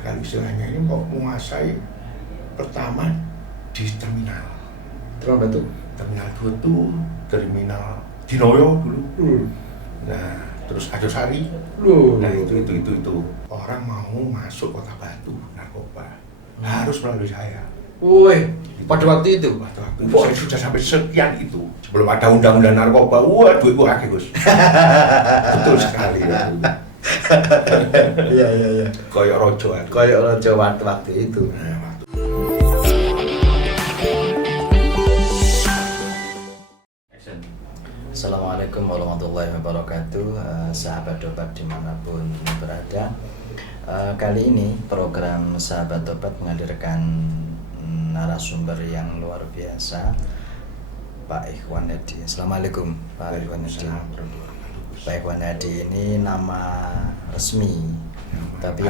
kalau istilahnya ini kok menguasai pertama di terminal. Terminal Batu? Terminal 2 tuh terminal Dinoyo dulu. Nah, terus Ajosari. Nah, itu orang mau masuk Kota Batu narkoba harus melalui saya. Woi, pada waktu itu? Pada waktu itu saya sudah sampai sekian itu. Sebelum ada undang-undang narkoba, wah duitku akeh, Gus. Betul sekali ya. Iya. Koyok rojo. Waktu itu. Assalamualaikum warahmatullahi wabarakatuh, sahabat dobat dimanapun berada. Kali ini program Sahabat Dobat menghadirkan narasumber yang luar biasa, Pak Ikhwan Edi. Assalamualaikum Pak Ikhwan Edi. Pak Ikhwan Edi ini nama resmi, tapi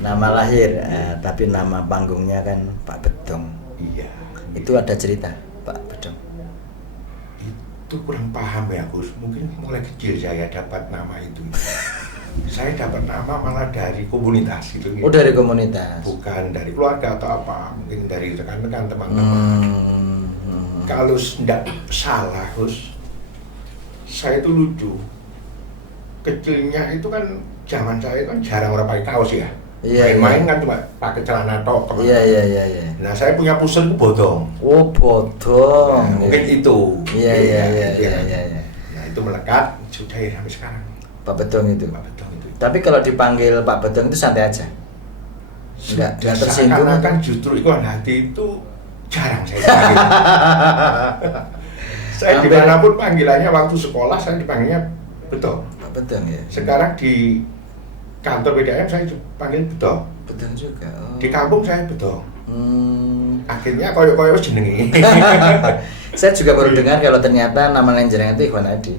nama lahir, tapi nama panggungnya kan Pak Bedong. Iya. Itu ada cerita Pak Bedong? Itu kurang paham ya, Gus. Mungkin mulai kecil saya dapat nama itu. Saya dapat nama malah dari komunitas gitu. Oh, dari komunitas? Bukan dari keluarga atau apa, mungkin dari rekan-rekan teman-teman. Kalau tidak salah, Gus, saya itu lucu. Kecilnya itu kan zaman saya kan jarang orang pakai kaos ya. Iya, main-main kan cuma pakai celana tok. Iya. Nah, saya punya pusat itu bodong. Oh, bodong. Nah, mungkin itu. Iya. Nah, itu melekat sudah ya sampai sekarang. Pak Bedong itu. Pak Bedong itu. Tapi kalau dipanggil Pak Bedong itu santai aja. Enggak tersinggung. Karena kan justru Ikhwan Hadi itu jarang saya panggil. Saya dimanapun panggilannya waktu sekolah saya dipanggilnya Bedong. Pak Bedong ya. Sekarang di kantor BDM saya panggil Bedong. Bedong juga. Oh. Di kampung saya Bedong. Akhirnya koyo-koyo jenenge. Saya juga baru dengar kalau ternyata nama lenjereng itu Ikhwan Hadi.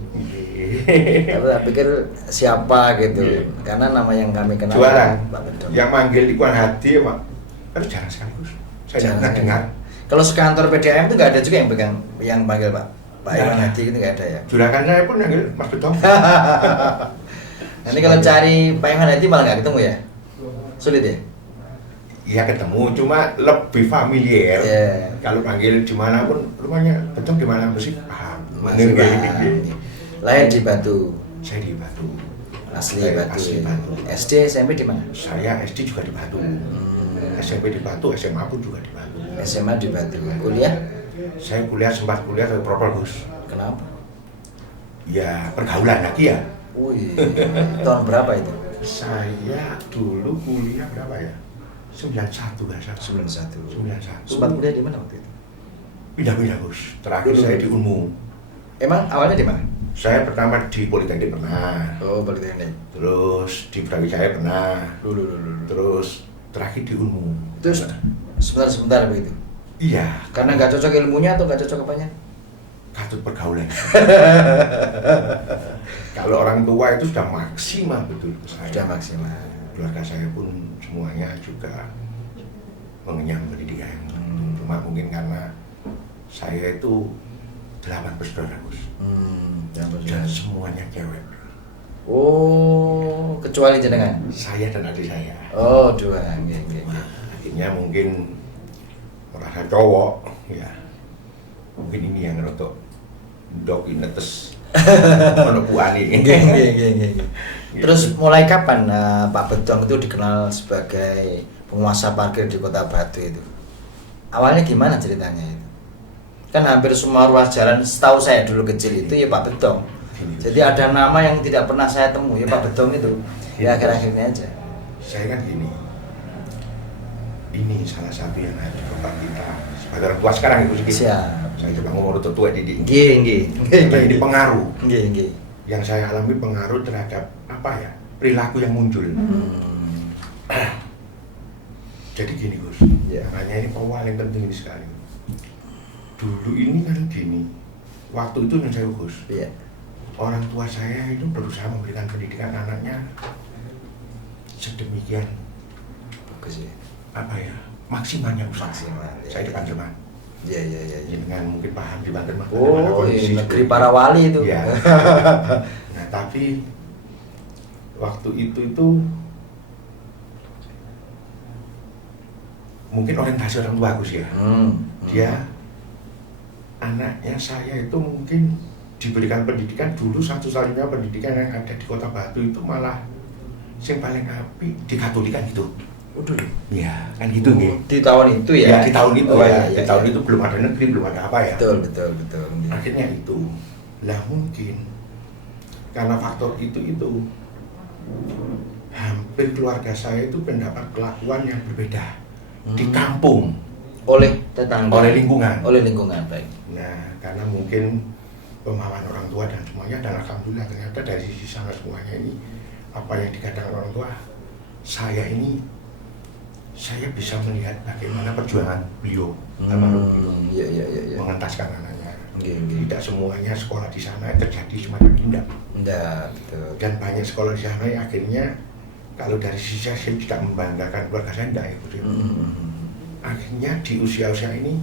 Tapi saya pikir siapa gitu, karena nama yang kami kenal juara. Pak Bedong. Yang manggil Ikhwan Hadi Pak, kan jarang sekali, Gus. Saya pernah dengar. Kalau sekantor PDAM itu nggak ada juga yang panggil Pak Ikhwan Hadi itu nggak ada ya? Juragan saya pun manggil Mas Bedong. Nanti kalau cari Pak Ikhwan Hadi malah nggak ketemu ya? Sulit ya? Iya ketemu, cuma lebih familiar. Yeah. Kalau panggil di mana pun, rumahnya Bedong di mana sih? Paham. Masih paham. Lahir di Batu. Saya di Batu. Asli Batu. SD, SMP di mana? Saya SD juga di Batu. SMP di Batu, SMA pun juga di Batu. SMA di Batu. Kuliah? Saya sempat kuliah tapi propel, Gus. Kenapa? Ya pergaulan lagi ya. Wih, tahun berapa itu? Saya dulu kuliah berapa ya? 91 nggak salah. 91. Sempat kuliah di mana waktu itu? Pindah-pindah, Gus. Terakhir saya di Unmu. Emang awalnya di mana? Saya pertama di Politeknik pernah. Oh, Politeknik. Terus di Brawijaya pernah. Dulu. Terus terakhir di Unmu. Terus sebentar begitu? Iya. Karena nggak cocok ilmunya atau nggak cocok apanya? Katut pergaulan. Kalau orang tua itu sudah maksimal betul. Sudah maksimal. Keluarga saya pun semuanya juga mengenyam pendidikan. Cuma mungkin karena saya itu 8 bersaudara, Gus. Dan semuanya cewek. Oh, kecuali jenengan? Saya dan adik saya. Oh, dua. Nah, akhirnya mungkin merasa cowok, ya. Mungkin ini yang rotok dok netes menepuani. Terus mulai kapan Pak Bedong itu dikenal sebagai penguasa parkir di Kota Batu itu? Awalnya gimana ceritanya itu? Kan hampir semua ruas jalan setahu saya dulu kecil itu ya Pak Bedong. Jadi ada nama yang tidak pernah saya temui ya Pak Bedong itu. Ya akhir-akhirnya aja. Saya kan gini. Ini salah satu yang ada di tempat kita sebagai orang tua sekarang itu sedikit. Saya coba ngomong tua Didi. Ini pengaruh. Yang saya alami pengaruh terhadap apa ya? Perilaku yang muncul. Jadi gini, Gus. Makanya ini paling penting ini sekali. Dulu ini kan gini, waktu itu saya Gus, orang tua saya itu berusaha memberikan pendidikan anaknya sedemikian bagus ya, apa ya, maksimalnya usaha. Saya di Panjeman. Iya. Dengan mungkin paham di Banten. Oh, negeri para wali itu. Ya. Nah, tapi waktu itu mungkin orientasi orang tua aku sih ya. Dia Hmm. anaknya saya itu mungkin diberikan pendidikan dulu, satu-satunya pendidikan yang ada di Kota Batu itu malah yang paling apik di Katolikan gitu. Udah. Ya, kan gitu nggih. Di tahun itu Ya, ya. di tahun itu Oh, ya, iya, di tahun itu belum ada negeri, belum ada apa ya. Betul. Akhirnya itu. Lah mungkin karena faktor itu hampir keluarga saya itu mendapat kelakuan yang berbeda di kampung Oleh tetangga. oleh lingkungan. Oleh lingkungan, baik. Nah, karena mungkin pemahaman orang tua dan semuanya, dan alhamdulillah ternyata dari sisi sana semuanya ini apa yang dikatakan orang tua, saya bisa melihat bagaimana perjuangan beliau almarhum beliau Iya. mengentaskan anaknya. Nggih. Tidak semuanya sekolah di sana terjadi semacam tindak, Nggak, betul. dan banyak sekolah di sana yang akhirnya kalau dari sisi saya tidak membanggakan keluarga saya, tidak ya. Akhirnya di usia-usia ini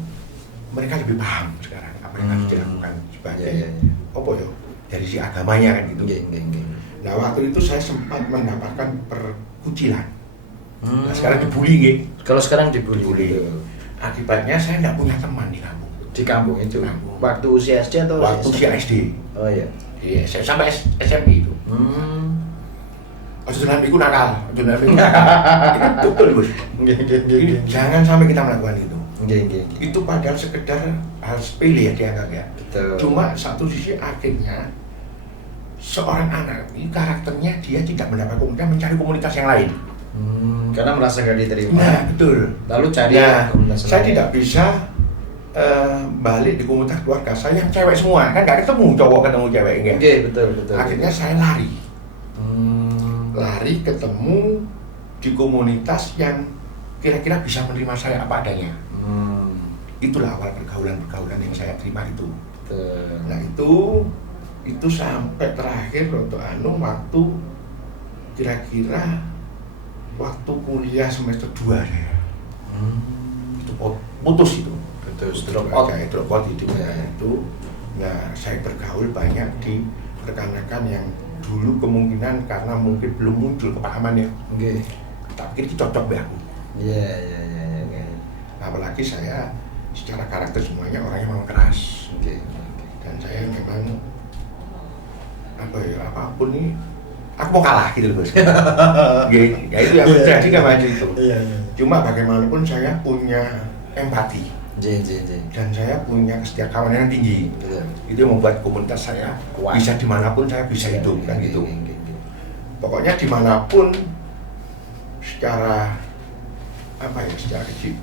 mereka lebih paham sekarang apa yang harus dilakukan sebagai Iya. apa ya, dari sisi agamanya kan gitu. Nggih. Nah, waktu itu saya sempat mendapatkan perkucilan. Nah, sekarang Hmm. dibully nggih. Kalau sekarang dibully. Dibully. Betul. Akibatnya saya tidak punya teman di kampung. Di kampung itu. Kampung. Waktu usia SD atau Waktu usia SD. Oh iya. Iya, saya sampai SMP itu. Ojo dalam itu nakal, ojo dalam itu nakal. Itu betul, Bos. Jadi, jangan sampai kita melakukan itu. Nggih. Itu padahal sekedar hal sepele ya dianggap ya. Betul. Cuma satu sisi akhirnya seorang anak ini karakternya dia tidak mendapat komunitas, mencari komunitas yang lain. Karena merasa gak diterima. Nah, betul. Lalu cari Nah, komunitas saya lain. tidak bisa balik di komunitas keluarga saya yang cewek semua, kan gak ketemu cowok ketemu cewek enggak. Oke, betul. Akhirnya saya lari ketemu di komunitas yang kira-kira bisa menerima saya apa adanya. Itulah awal pergaulan yang saya terima itu. Betul. Nah, itu sampai terakhir untuk waktu kira-kira waktu kuliah semester 2 saya. Itu putus itu. Drop out. Saya drop out itu. Ya. Itu. Nah, saya bergaul banyak di rekan-rekan yang dulu kemungkinan karena mungkin belum muncul kepahamannya. Nggih. Tak pikir cocok be aku. Iya. Apalagi saya secara karakter semuanya orangnya memang keras. Oke. Dan saya memang apapun nih aku mau kalah gitu loh. Ya itu yang terjadi kan maju itu. Iya. Cuma bagaimanapun saya punya empati J. dan saya punya kesetiakawanan yang tinggi. Betul. Itu yang membuat komunitas saya Kuat. bisa dimanapun saya bisa hidup kan gitu. Nggih. Pokoknya dimanapun secara secara kecil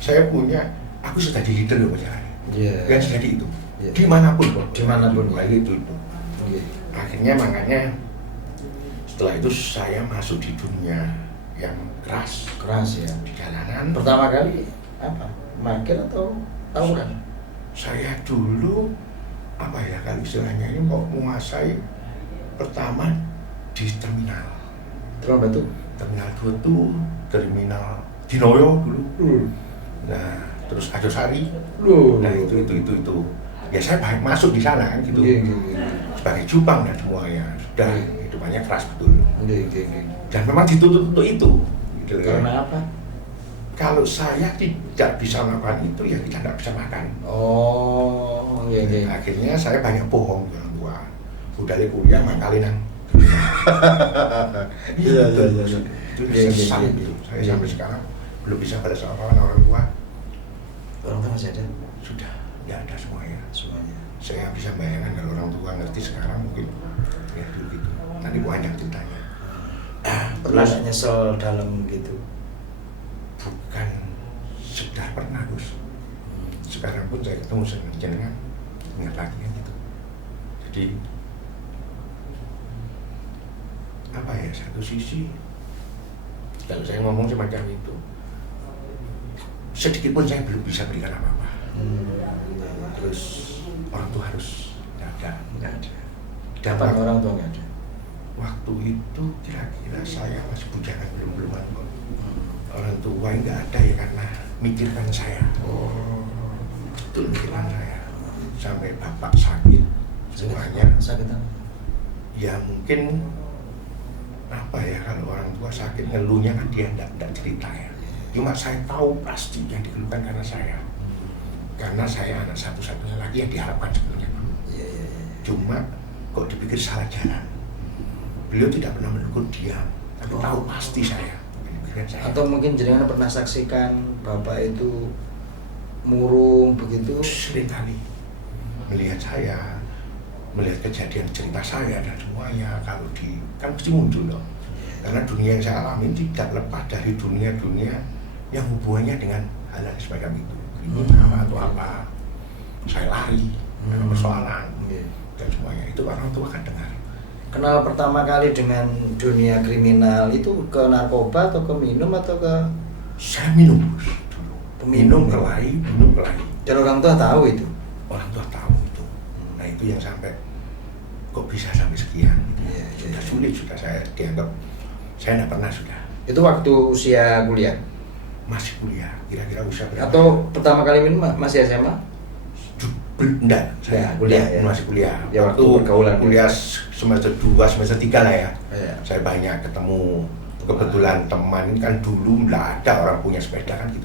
saya punya, aku sudah di leader loh caranya. Iya. Yang jadi itu. Iya. Dimanapun kok. Dimanapun, Nah, ya. itu. Nggih. Akhirnya makanya setelah itu saya masuk di dunia yang keras Keras ya. di jalanan. Pertama kali apa? Markir atau tawuran? Saya dulu kalau istilahnya ini mau menguasai pertama di terminal. Terus Batu. Terminal 2 tuh terminal Dinoyo dulu. Nah, terus Ajosari. Nah, itu. Ya saya banyak masuk di sana kan gitu. Nggih. Sebagai cupang dan semuanya. Sudah hidupannya keras betul. Nggih. Dan memang dituntut untuk itu. Gitu, ya. Karena apa? Kalau saya tidak bisa melakukan itu, ya kita tidak bisa makan. Oh, iya. Akhirnya saya banyak bohong ke orang tua. Udah kuliah makalin nang. Iya. Itu sesal gitu. Saya sampai sekarang belum bisa balas apa-apa orang tua. Orang tua masih ada? Sudah, tidak ada semuanya. Semuanya. Saya bisa bayangkan kalau orang tua ngerti sekarang mungkin ya dulu gitu. Nanti banyak ceritanya. Pernah nggak nyesel dalam gitu? Bukan sudah pernah, Gus. Sekarang pun saya ketemu dengan jenengan, ingat lagi kan gitu. Jadi satu sisi kalau saya ngomong semacam itu, sedikit pun saya belum bisa berikan apa-apa. Terus orang tua harus nggak ada. Dapat orang tua nggak ada. Waktu itu kira-kira saya masih bujangan belum kok. Orang tua nggak ada ya karena mikirkan saya. Betul mikirkan saya. Sampai bapak sakit semuanya. Sakit apa? Ya mungkin kalau orang tua sakit ngeluhnya kan dia enggak cerita ya. Cuma saya tahu pasti yang dikeluhkan karena saya. Karena saya anak satu-satunya lagi yang diharapkan sebetulnya. Cuma kok dipikir salah jalan. Beliau tidak pernah menegur diam, tapi tahu pasti saya. Atau mungkin jenengan pernah saksikan bapak itu murung begitu? Sering kali melihat saya, melihat kejadian cerita saya dan semuanya, kalau kan pasti muncul dong. Karena dunia yang saya alami tidak lepas dari dunia-dunia yang hubungannya dengan hal-hal semacam itu, kriminal atau apa. Saya lari karena persoalan dan semuanya itu orang tua kan dengar. Kenal pertama kali dengan dunia kriminal itu ke narkoba atau ke minum atau ke? Saya minum dulu. Peminum, minum kelahi. Dan orang tua tahu itu? Orang tua tahu itu. Nah itu yang sampai kok bisa sampai sekian. Sudah sulit, sudah saya dianggap saya tidak pernah sudah. Itu waktu usia kuliah? Masih kuliah, kira-kira usia berapa? Atau pertama kali minum masih SMA? Enggak, saya kuliah ya. Masih kuliah. Ya, waktu pergaulan. Kuliah semester 2, semester 3 lah ya. Ya. Saya banyak ketemu, kebetulan teman kan dulu enggak ada orang punya sepeda kan gitu.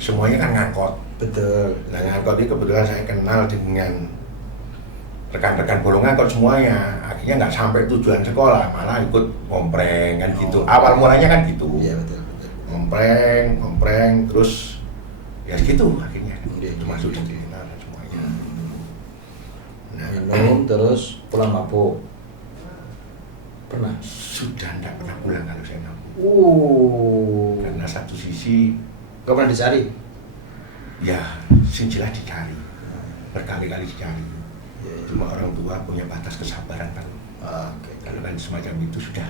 Semuanya kan ngangkot. Betul. Nah ngangkot ini kebetulan saya kenal dengan rekan-rekan bolong ngangkot semuanya. Akhirnya nggak sampai tujuan sekolah, malah ikut ngompreng kan gitu. Awal mulanya kan gitu. Iya betul. Ngompreng, terus ya gitu akhirnya. Masuk di kriminal dan semuanya. Nah, minum terus pulang mabuk. Pernah? Sudah tidak pernah pulang kalau saya mabuk. Karena satu sisi nggak pernah dicari? Ya, jelas dicari. Berkali-kali dicari. Cuma orang tua punya batas kesabaran kan. Kalau kan semacam itu sudah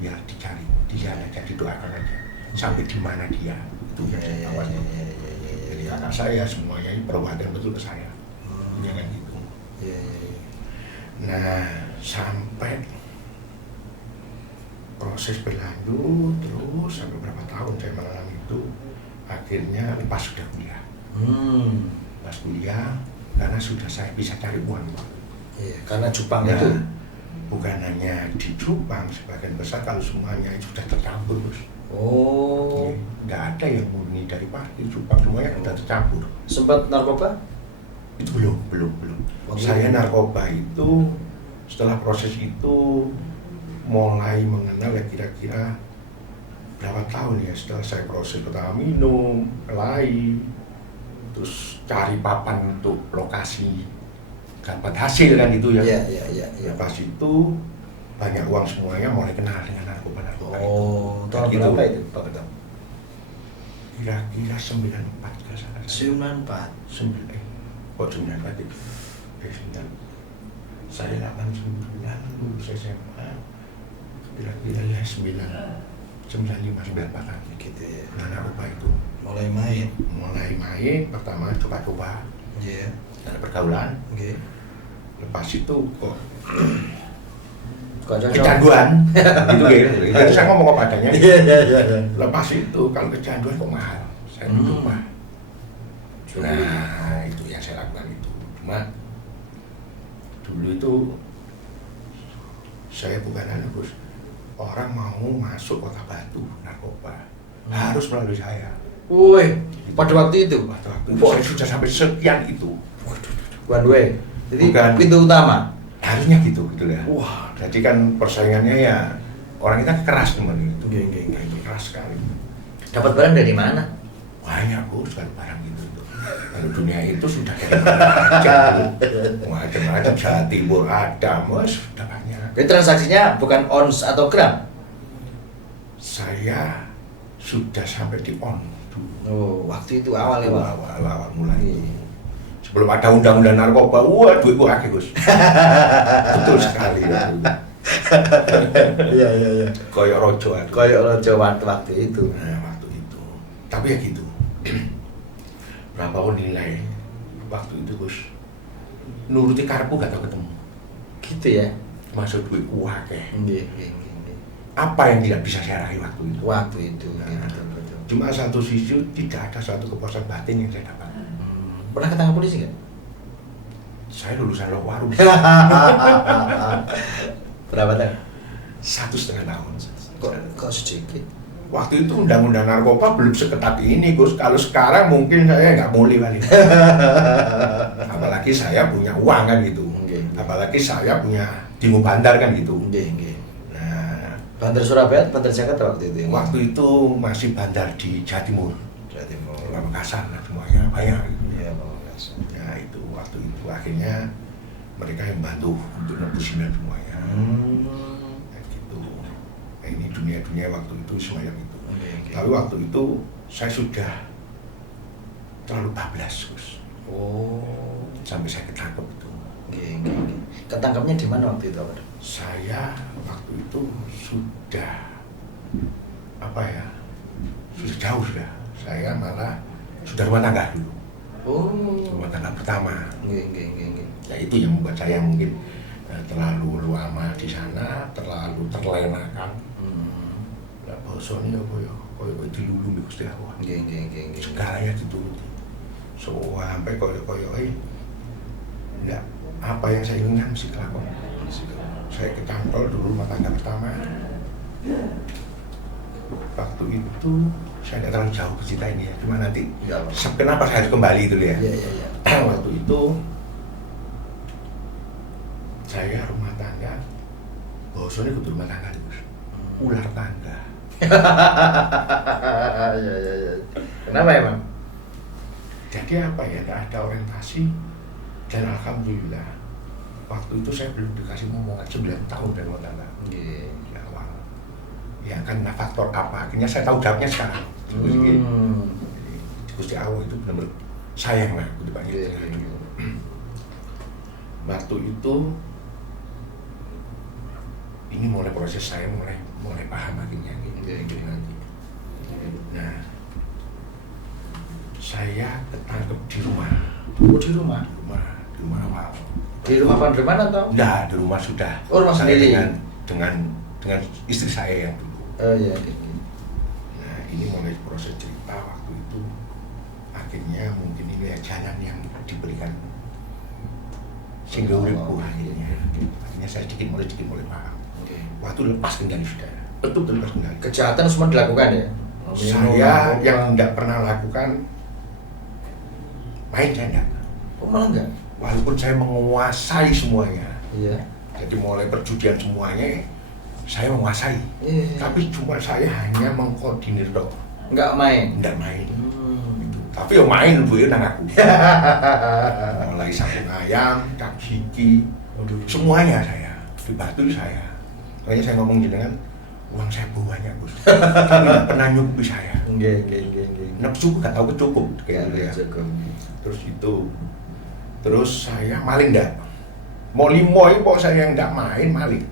ya dicari, dia aja didoakan aja sampai di mana dia itu awalnya. Jadi kakak saya semuanya ini perhatian betul ke saya, jangan gitu. Nah sampai proses berlanjut terus sampai berapa tahun saya mengalami itu, akhirnya lepas sudah kuliah. Pas kuliah karena sudah saya bisa cari uang. Iya, karena Jepang ya, itu bukan hanya di Jepang, sebagian besar kalau semuanya itu sudah tercampur, Bos. Nggak ada yang murni dari pasti, Jepang semuanya sudah tercampur. Sempat narkoba? Itu belum. Saya narkoba itu setelah proses itu mulai mengenal ya kira-kira berapa tahun ya, setelah saya proses pertama minum, kelahi, terus cari papan untuk lokasi dapat hasil kan itu ya. Iya. Pas itu banyak uang semuanya, mulai kenal dengan narkoba tahun gitu. berapa itu Pak Ketum? Kira-kira 94 kalau salah. 94. 94 itu. Saya 89 lulus SMA. Kira-kira ya 95 gitu ya. Nah, narkoba itu Mulai main pertama coba-coba. Iya. Ada pergaulan. Lepas itu kok kecanduan gitu gitu. Jadi saya ngomong apa adanya. Iya. Lepas itu kalau kecanduan kok mahal, saya coba. Nah itu yang saya lakukan itu. Cuma dulu itu saya bukan Bos. Orang mau masuk Kota Batu narkoba harus melalui saya. Woi, pada waktu itu? Saya sudah sampai sekian itu. One way. Jadi bukan, pintu utama? Harusnya gitu ya. Wah. Jadi kan persaingannya ya orang kita keras teman itu. Itu keras sekali. Dapat barang dari mana? Banyak Bos, kalau barang gitu. Kalau dunia itu sudah dari macam-macam. Macam-macam Jawa Timur ada, sudah banyak. Jadi transaksinya bukan ons atau gram? Saya sudah sampai di on dulu. Waktu itu awal mulai. Sebelum ada undang-undang narkoba, wah duitku akeh Gus. Betul sekali ya. Iya. Koyok rojo waktu itu. Nah, waktu itu. Tapi ya gitu. Berapa pun nilai waktu itu Gus. Nuruti karepku gak tau ketemu. Gitu ya. Masuk duitku akeh. Nggih. Apa yang tidak bisa saya raih waktu itu? Betul. Cuma satu sisi tidak ada suatu kepuasan batin yang saya dapat. Pernah ketangkap polisi nggak? Saya lulusan loh warung. Berapa tahun? 1,5 tahun. Kok sedikit? waktu itu undang-undang narkoba belum seketat ini Gus. Kalau sekarang mungkin saya nggak boleh kali. Apalagi saya punya uang kan gitu. Apalagi saya punya Dimo Bandar kan gitu. Nah, Bandar Surabaya, Bandar Jakarta waktu itu. Waktu itu masih bandar di Jawa Timur. Pamekasan lah semuanya banyak gitu. Iya, Pamekasan. Nah itu waktu itu akhirnya mereka yang bantu untuk nebusin dan semuanya. Gitu. Nah, ini dunia waktu itu semuanya gitu. Tapi waktu itu saya sudah terlalu bablas Gus. Sampai saya ketangkep itu. Ketangkapnya di mana waktu itu? Saya waktu itu sudah sudah jauh sudah. Saya malah sudah rumah tangga dulu. Rumah tangga pertama. Ya itu yang membuat saya mungkin terlalu lama di sana, terlalu terlenakan. Lah bosone koyo dilulu nek Gusti Allah. Segalanya dituruti. Sampai koyo enggak apa yang saya inginkan mesti kelakon. Saya kecantol dulu rumah tangga pertama. Waktu itu saya tidak terlalu jauh bercerita ini ya, cuma nanti kenapa saya harus kembali itu ya. Waktu itu saya rumah tangga, bosone kudu rumah tangga Gus. Ular tangga. Kenapa emang? Jadi apa ya, tidak ada orientasi dan alhamdulillah waktu itu saya belum dikasih momongan 9 tahun dari rumah tangga. Di awal. Ya karena faktor apa? Akhirnya saya tahu jawabnya sekarang. Gusti Allah itu benar-benar sayang lah aku dipanggil. Waktu itu ini mulai proses saya mulai paham akhirnya gitu nanti. Nah, saya ketangkep di rumah. Di rumah awal. Di rumah Pak Dreman atau? Enggak, di rumah sudah. Rumah sendiri dengan istri saya yang dulu. Iya. Nah, ini mulai proses cerita waktu itu. Akhirnya mungkin ini ya jalan yang diberikan sehingga uripku akhirnya. Akhirnya saya sedikit mulai paham. Waktu lepas kendali sudah. Betul lepas kendali. Kejahatan semua dilakukan ya? Saya yang tidak pernah lakukan main saya enggak. Malah enggak? Walaupun saya menguasai semuanya. Iya. Jadi mulai perjudian semuanya saya menguasai. Tapi cuma saya hanya mengkoordinir dok. Enggak main? Enggak main. Gitu. Tapi ya main bu ya nang aku. Mulai sambung ayam, kakiki, semuanya saya. Di Batu saya. Makanya saya ngomong jenengan, uang saya banyak Gus. Tapi nggak pernah nyukupi saya. Nafsu nggak tahu kecukup kayak gitu ya. Terus saya maling enggak. Mau limoy kok saya enggak main maling.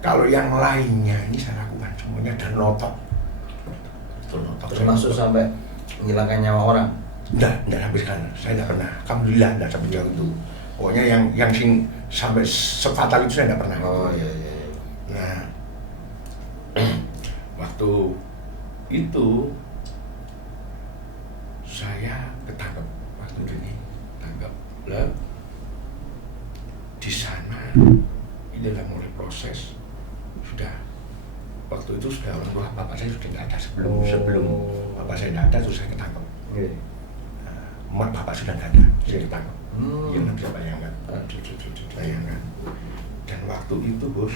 Kalau yang lainnya ini saya lakukan semuanya dan notok. Termasuk sampai menghilangkan nyawa orang? Enggak sampai sekarang. Saya enggak pernah. Alhamdulillah enggak sampai jauh itu. Pokoknya yang sampai sefatal itu saya enggak pernah. Iya. Nah, waktu itu saya ketangkep waktu ini tangkap lah di sana. Ini adalah mulai proses sudah waktu itu sudah orang tua bapak saya sudah nggak ada sebelum bapak saya nggak ada terus saya ketangkep. Emak bapak sudah nggak ada saya ketangkep. Yang nggak bisa bayangkan. Dan waktu itu bos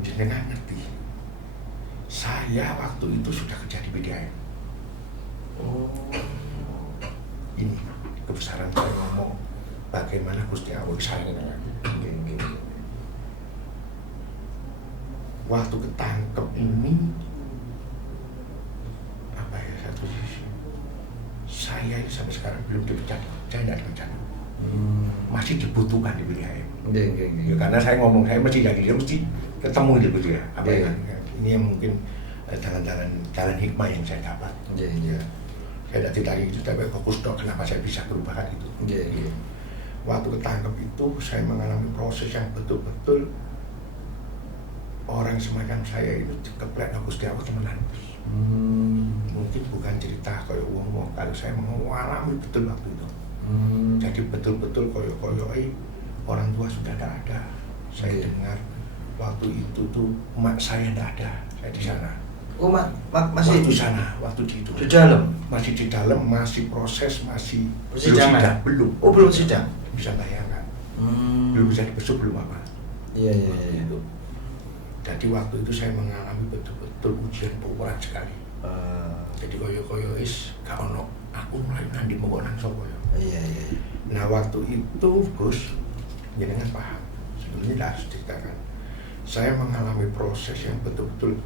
jenengan ngerti saya waktu itu sudah kerja di BDIM. Ini kebesaran saya ngomong bagaimana Gusti Allah sayang dengan aku. Waktu ketangkep ini apa ya, satu sisi saya ini sampai sekarang belum dipecat. Saya tidak dipecat. Masih dibutuhkan di BDIM. Ya, karena saya ngomong saya mesti jadi dia mesti ketemu gitu ya. Apa ya? Ini yang mungkin jalan hikmah yang saya dapat. Saya tidak ditanya itu, tapi fokus dok kenapa saya bisa berubah kan itu. Waktu ketangkep itu saya mengalami proses yang betul-betul orang semacam saya itu dikeplek Gusti Allah temenan. Mungkin bukan cerita kayak uang kalau saya mengalami betul waktu itu. Jadi betul-betul koyo orang tua sudah tidak ada. Saya dengar waktu itu tuh emak saya nggak ada, saya di sana. Oh, masih di sana, waktu di itu. Di dalam? Masih di dalam, masih proses, masih Persidangan? belum sidang, belum. Oh, belum sidang? Bisa bayangkan. Belum bisa dibesuk, belum apa. Iya. Itu. Jadi waktu itu saya mengalami betul-betul ujian berat sekali. Jadi koyo-koyo gak ono, aku mulai nandi menggonang sopo ya. Iya. Nah waktu itu Gus, jenengan paham. Sebelumnya harus ceritakan. Saya mengalami proses yang betul-betul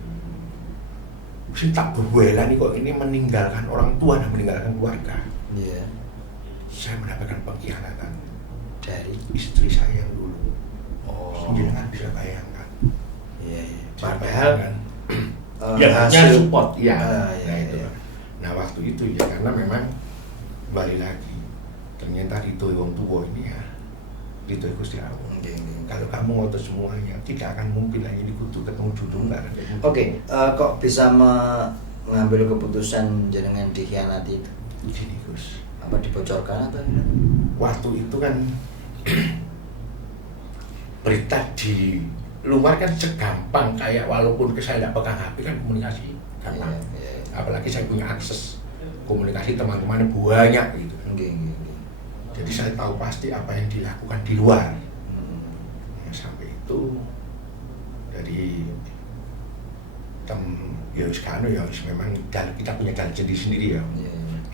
mesti tak berbuelan kok ini meninggalkan orang tua dan meninggalkan keluarga. Iya. Saya mendapatkan pengkhianatan Dari istri saya yang dulu. Oh. Jenengan bisa bayangkan. Iya. Padahal kan hasil support ya. Nah itu. Nah waktu itu ya karena memang kembali lagi ternyata Ridho wong tua ini ya Ridho Gusti Allah. Kalau kamu ngotot semuanya tidak akan mungkin lagi dikutuk ketemu jodoh enggak. Oke, kok bisa mengambil keputusan jenengan dikhianati itu? Gini Gus. Apa dibocorkan atau? Waktu itu kan berita di luar kan segampang kayak walaupun saya tidak pegang HP kan komunikasi gampang. Iya. Apalagi saya punya akses komunikasi teman-teman banyak gitu. Jadi saya tahu pasti apa yang dilakukan di luar. Sampai itu dari ya sekarang ya memang kita punya jalan sendiri ya.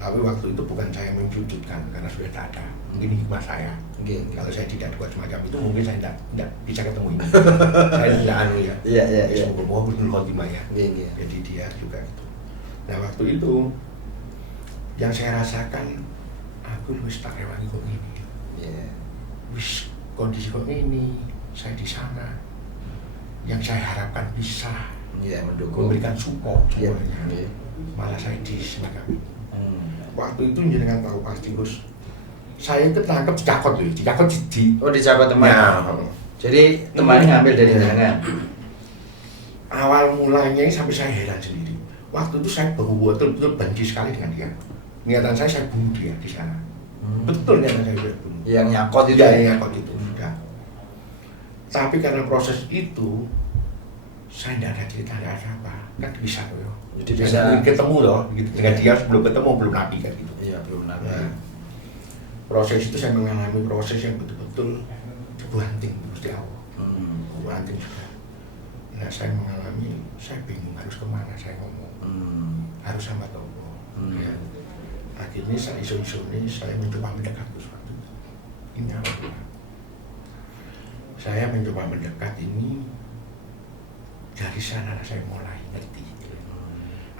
Tapi waktu itu bukan saya menjudutkan karena sudah tak ada. Mungkin hikmah saya. Kalau saya tidak buat semacam itu mungkin saya tidak bisa ketemu ini. Saya tidak anu ya. Iya. Semoga husnul khotimah ya. Iya. Jadi dia juga itu. Nah waktu itu yang saya rasakan aku wis tak rewangi kok ini. Iya. Wis kondisi kok ini. Saya di sana yang saya harapkan bisa memberikan support semuanya. Malah saya di semacam ini. Waktu itu jenengan tahu pasti Gus, saya ketangkep dicakot loh, dicakot di. Oh dicakot teman. Ya. Jadi temannya ngambil dari jenengan. Awal mulanya sampai saya heran sendiri. Waktu itu saya betul-betul benci sekali dengan dia. Niatan saya bunuh dia di sana. Betul niatan saya bunuh. Yang nyakot itu. Yang nyakot itu sudah. Tapi karena proses itu saya tidak ada cerita, tidak ada apa, kan bisa loh. Jadi bisa ketemu loh, gitu. Dengan dia sebelum ketemu belum nabi kan gitu. Iya belum nabi. Nah, proses itu saya mengalami proses yang betul-betul dibanting Gusti Allah. Dibanting juga. Nah saya mengalami, saya bingung harus kemana saya ngomong, harus sama Topo. Ya. Akhirnya saya isu-isu ini saya mencoba mendekat ke suatu. Ini apa? Saya mencoba mendekat ini dari sana saya mulai ngerti.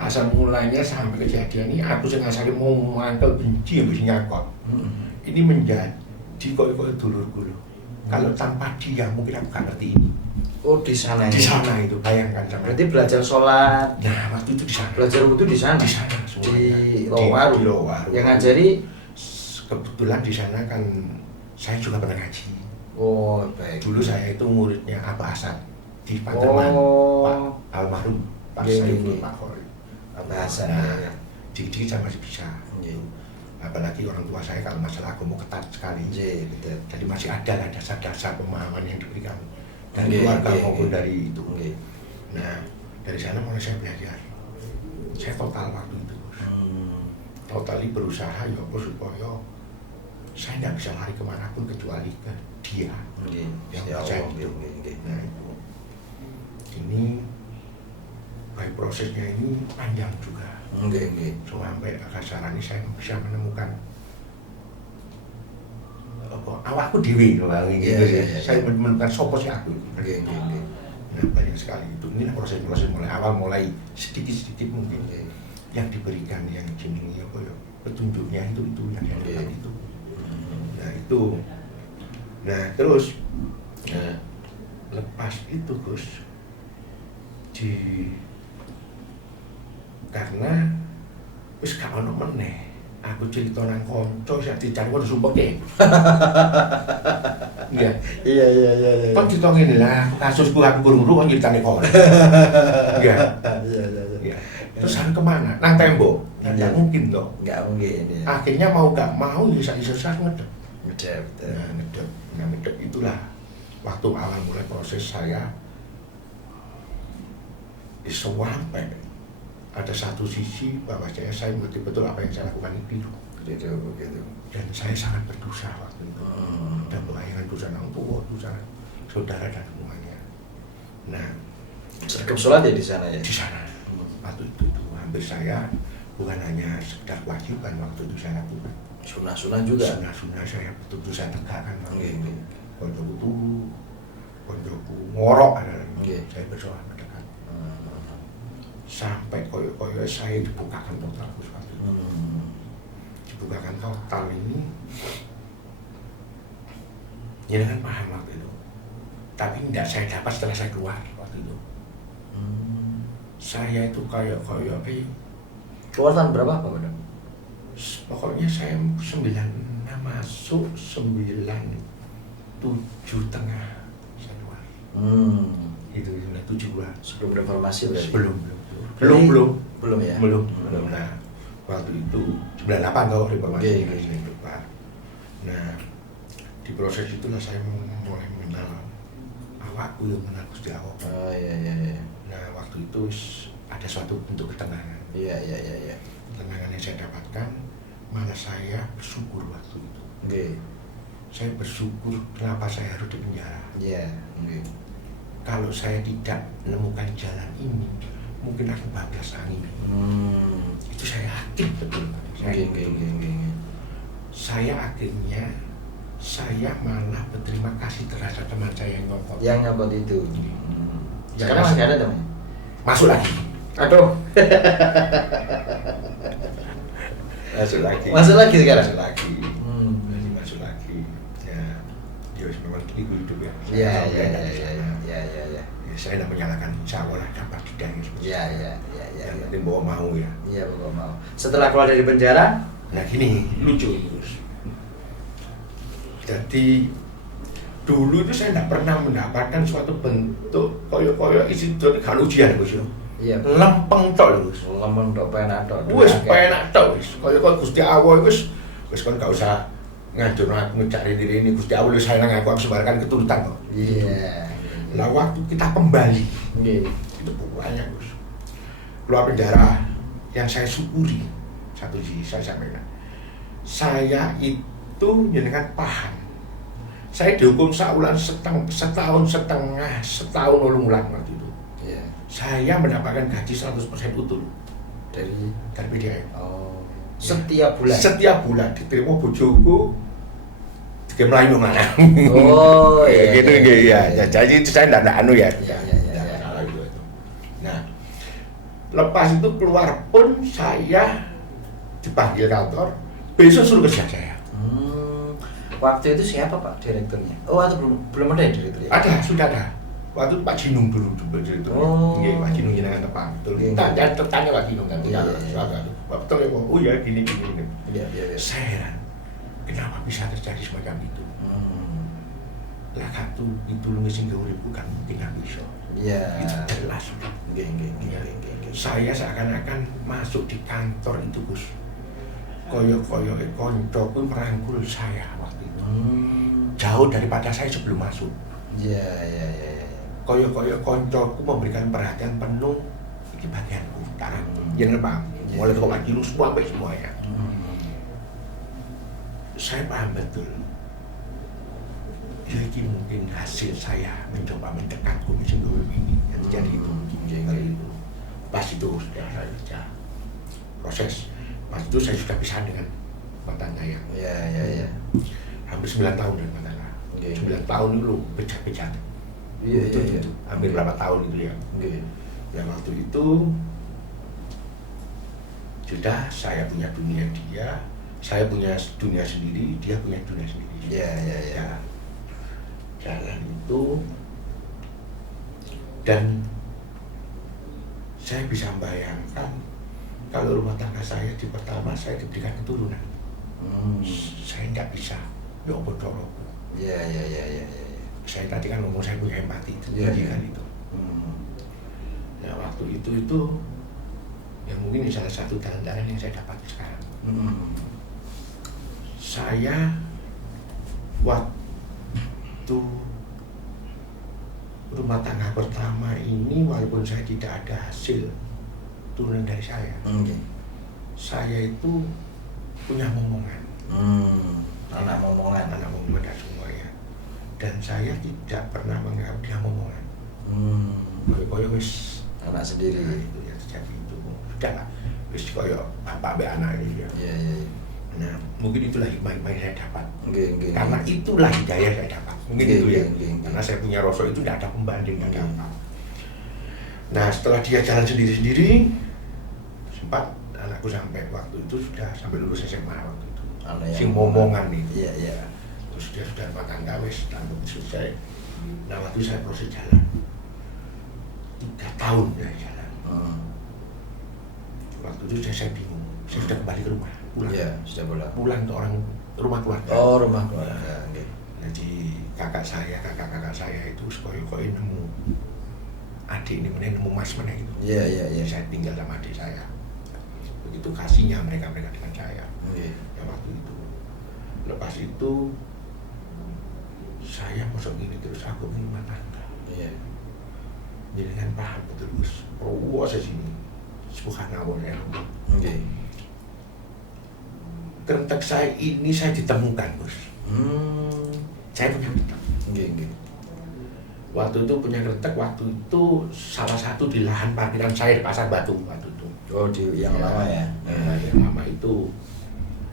Asal mulanya sampai kejadian ini aku sengaja mau mantel benci habis nyakot. Ini menjadi kok dulurku loh. Kalau tanpa dia mungkin aku gak ngerti ini. Oh di sana ya? Di sana itu bayangkan sama. Berarti belajar sholat. Nah waktu itu di sana. Belajar wudu di sana. Di sana semuanya. Di Lowaru. Di Lowaru. Yang ngajari kebetulan di sana kan saya juga pernah ngaji. Oh baik. Dulu saya itu muridnya Abah Asad di Pademan, Pak almarhum Pak Saiful Makhori. Abah Asad. Nah, dikit-dikit saya masih bisa. Yeah. Apalagi orang tua saya kalau masalah agama ketat sekali. Yeah, betul. Jadi masih ada lah dasar-dasar pemahaman yang diberikan dari keluarga maupun dari itu. Nah, dari sana mulai saya belajar. Saya total waktu itu. Totali berusaha ya supaya saya tidak bisa lari kemanapun kecuali ke dia yang percaya itu. Nah itu ini baik prosesnya ini panjang juga. Sampai kasaran ini saya bisa menemukan awakku dewi gitu ya. Saya menemukan sopo sih aku. Nah banyak sekali itu. Inilah proses-proses mulai awal, mulai sedikit-sedikit mungkin yang diberikan yang jenenge apa ya petunjuknya itu yang dapat itu. Nah itu, nah terus lepas itu Gus karena wis gak ono meneh aku cerita nang kanca sak dicari kok sumpeke. Iya. Kok cerita ngene lah, kasusku aku guru-guru kok nyeritane kok. Iya. Iya. Terus aku kemana? Nang tembok. Nggak mungkin toh. Nggak mungkin. Ya. Akhirnya mau gak mau ya iso-iso ngedep. Ngedep. Nah, ngedep itulah waktu awal mulai proses saya sampai ada satu sisi bahwa saya mengerti betul apa yang saya lakukan itu. Begitu. Dan saya sangat berdosa waktu itu. Dan bayangan dosa orang tua, dosa saudara dan semuanya. Nah, Sergap sholat ya di sana ya? di sana waktu itu hampir saya bukan hanya sekedar kewajiban waktu itu saya lakukan. Sunah-sunah juga? Sunah-sunah saya betul-betul saya tegakkan waktu Oke. itu. Koncoku turu, koncoku ngorok, saya bersoal mendekat. Sampai koyo-koyo saya dibukakan total waktu itu. Dibukakan total ini, ya kan paham waktu itu. Tapi tidak saya dapat setelah saya keluar waktu itu. Saya itu koyo-koyo Keluar tahun berapa Pak Badam? pokoknya saya 96 masuk 97 tengah saya keluar. Itu sudah 7 bulan. Sebelum reformasi berarti? Belum ya? Belum. Nah, waktu itu 98 tahu reformasi Oke. saya keluar. Nah, di proses itulah saya mulai mengenal awakku yang mengenal Gusti Allah. Oh iya. Nah, waktu itu ada suatu bentuk ketenangan. Iya. Ketenangan yang saya dapatkan, malah saya bersyukur waktu itu. Oke. Saya bersyukur kenapa saya harus di penjara. Iya. Oke. Kalau saya tidak menemukan jalan ini, mungkin aku bablas angin. Itu saya yakin betul. Saya akhirnya malah berterima kasih terhadap teman saya yang nyopot. Yang nyopot itu. Ya, Sekarang masih ada teman? masuk lagi. Aduh. Masuk lagi. Masuk lagi sekarang? Masuk lagi. Masuk lagi. Ya, dia memang hidup ya. Iya. Ya, saya tidak menyalahkan, insya Allah dapat didangin. Iya. Yang penting bawa mau ya. Iya, Bapak mau. Setelah keluar dari penjara? Nah gini, lucu Gus. Jadi dulu itu saya tidak pernah mendapatkan suatu bentuk koyo-koyo isi kalau ujian Gus. Iya. Lempeng tok Gus. Ngomong tok penak tok. Wis penak tok wis. Koyo-koyo Gusti Allah wis kan gak usah ngajurno aku ngecari diri ini Gusti Allah wis sayang aku sebarkan keturutan kok. Iya. Lah waktu kita kembali, itu banyak Gus. Keluar penjara yang saya syukuri satu sisi saya sampaikan. Saya itu jenengan paham. Saya dihukum setahun setengah, setahun 8 bulan waktu itu. Iya. Saya mendapatkan gaji 100% utuh Dari PDAM. Oh. Setiap bulan. Setiap bulan diterima bojoku dia melayu mana. Oh, iya. Gitu ya. Jadi itu saya enggak anu ya. Iya. Salah gitu. Nah, lepas itu keluar pun saya dipanggil kantor, besok suruh kerja saya. Waktu itu siapa Pak direkturnya? Oh, atau belum ada ya direkturnya? Ada, sudah ada. Waktu Pak Jinung dulu direktur. Oh. Nggih, Pak Jinung jenengan tepan. Betul. Iya. Tanya Pak Jinung kan. Iya. Betul ya, Pak. Oh ya, gini. Iya. Saya heran, kenapa bisa terjadi semacam itu? Lah kartu itu lu sing gawe bukan mungkin aku iso. Iya. Itu jelas sudah. Nggih. Saya seakan-akan masuk di kantor itu Gus. Koyo-koyo konco pun merangkul saya waktu itu. Jauh daripada saya sebelum masuk. Iya. Koyo-koyo koncoku memberikan perhatian penuh di bagianku, tanganku. Yang Pak, mulai ke Pak Jinung semua sampai semuanya. Saya paham betul. Jadi mungkin hasil saya mencoba mendekat komisi ini yang terjadi itu. Pas itu sudah saya kerja proses. Pas itu saya sudah pisah dengan mantan saya. Iya. Hampir 9 tahun dengan mantan saya. 9 tahun dulu pecah-pecah. Iya. Itu. Hampir berapa tahun itu ya. Yang waktu itu sudah saya punya dunia dia, saya punya dunia sendiri, dia punya dunia sendiri. Iya. Jalan itu, dan saya bisa membayangkan kalau rumah tangga saya di pertama saya diberikan keturunan. Saya tidak bisa nyobot. Iya. Saya tadi kan ngomong saya punya empati, Iya. kan itu. Nah waktu itu yang mungkin salah satu jalan-jalan yang saya dapat sekarang. Saya waktu rumah tangga pertama ini walaupun saya tidak ada hasil turunan dari saya, saya itu punya momongan. Anak momongan dan semua ya. Dan saya tidak pernah menganggap dia momongan. Koyo wis anak sendiri. Nah, itu ya terjadi itu. Sudah lah. Wis koyo bapak be anak ini ya. Iya. Nah, mungkin itulah hikmah yang saya dapat. Karena Okay. itulah hidayah saya dapat. Mungkin itu ya. Okay. Karena saya punya rasa itu tidak ada pembanding, tidak ada apa. Nah, setelah dia jalan sendiri-sendiri, sempat anakku sampai waktu itu sudah sampai lulus SMA waktu itu. Si momongan itu. Iya. Terus dia sudah rumah tangga wis tanggung selesai. Nah, waktu saya proses jalan 3 tahun ya jalan. Waktu itu saya bingung. Saya sudah kembali ke rumah. Pulang. Iya, sudah pulang. Pulang ke orang rumah keluarga. Oh, rumah keluarga. Okay. Jadi kakak saya itu koyo nemu adik ini mana nemu mas mana itu. Iya. Saya tinggal sama adik saya. Begitu kasihnya mereka dengan saya. Okay. Ya waktu itu. Lepas itu saya masuk ini terus aku rumah tangga. Iya. Jadi kan paham betul Gus. Saya sini. Subhanallah ya. Okay. Kerentek saya ini saya ditemukan Gus. Saya punya kerentek. Okay. Waktu itu punya kerentek, waktu itu salah satu di lahan parkiran saya di Pasar Batu waktu itu. Oh, di yang lama ya? Nah, yang lama itu